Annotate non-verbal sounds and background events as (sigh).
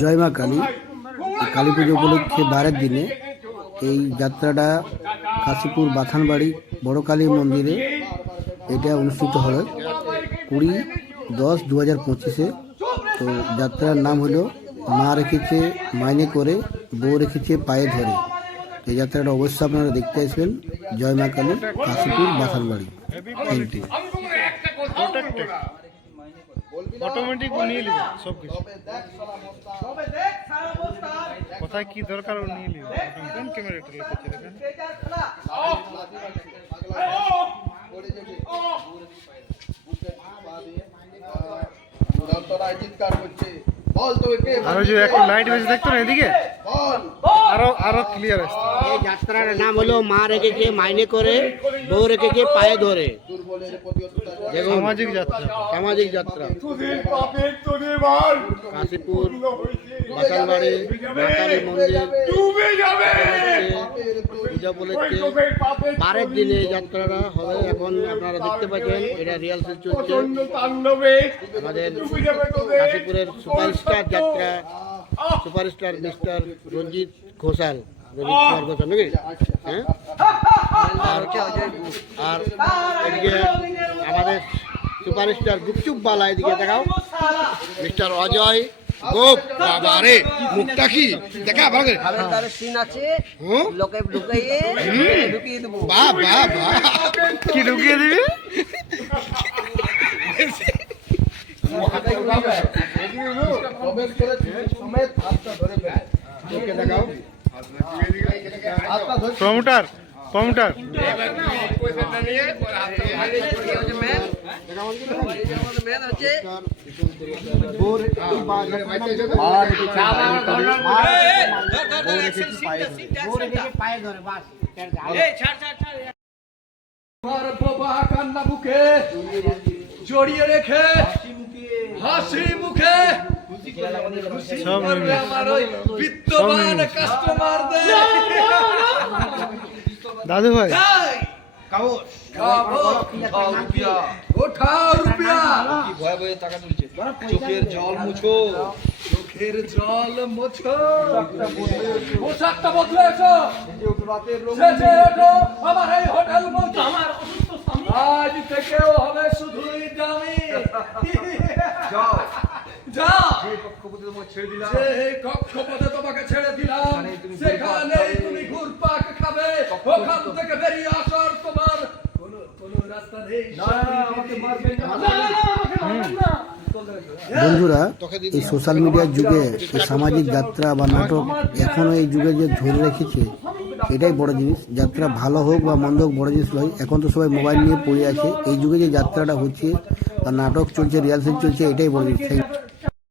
জয় মা কালী। কালী পুজো উপলক্ষে বারের দিনে এই যাত্রাটা কাশীপুর বাথানবাড়ি বড় কালী মন্দিরে এটা অনুষ্ঠিত হলো কুড়ি দশ দু হাজার পঁচিশে। তো যাত্রার নাম হলো মা রেখেছে মাইনে করে, বউ রেখেছে পায়ে ধরে। এই যাত্রাটা অবশ্যই আপনারা দেখতে আসবেন। জয় মা Kali, Kashipur Bathanbari. Thank you automatic নিয়ে নিবে সব কিছু। কোথায় কি দরকার ও নিয়ে নিবে। কোন ক্যামেরাটা লোকেছে দেখেন। চিৎকার করছে বল তো কে আর যে একটু লাইট বেশি দেখতো না এদিকে? বল। আরও আরও ক্লিয়ার আসছে। এই যাত্রার নাম হলো মা রেখেছে মাইনে করে বউ রেখেছে পায়ে ধরে। সামাজিক যাত্রা। সামাজিক যাত্রা। কাশীপুর বাতানবাড়ি বাতালি মন্দির। ডুবে যাবে। পূজা উপলক্ষে তোদের বারের দিনে এই যাত্রাটা হবে। এখন আপনারা দেখতে পাচ্ছেন এটা রিহার্সাল চলছে আমাদের কাশীপুরের সুপারস্টার যাত্রা সুপারস্টার মিস্টার রঞ্জিত ঘোষাল রঞ্জিত কুমার ঘোষাল নাকি? হ্যাঁ? আর আর এদিকে আমাদের সুপারস্টার গুপচুপ বালা এদিকে দেখাও। মিস্টার অজয় গোপ বাবা রে মুখটা কি? দেখা ভালো করে। তার সিন আছে লোকে ঢুকাইয়ে ঢুকিয়ে দেবো। বাহ বাহ বাহ কি ঢুকিয়ে দিবি? Promoter promoter. হচ্ছে কান্না বুকে জড়িয়ে রেখে হাসি মুখে বিত্তবান কাস্টমারদের দাদু ভাই। রুপিয়া। রুপিয়া চোখের জল মুছো। চোখের জল মুছো। পোশাকটা বদলে এসো। শেষে এসো আমার এই হোটেল বলছো আমার আজ থেকেও হবে শুধুই দামি। (laughs) যাও। যাও। যে কক্ষপথে তোমাকে ছেড়ে দিলাম। সেখানেই তুমি ঘুরপাক খাবে। ওখান থেকে বেরিয়ে আসার বন্ধুরা, এই সোশ্যাল মিডিয়ার যুগে সামাজিক যাত্রা বা নাটক এখনও এই যুগে যে ধরে রেখেছে, এটাই বড় জিনিস। যাত্রা ভালো হোক বা মন্দ হোক, বড় জিনিস নয়। এখন তো সবাই মোবাইল নিয়ে পড়ে আছে। এই যুগে যে যাত্রাটা হচ্ছে, বা নাটক চলছে রিহার্সেল চলছে, এটাই বড় জিনিস.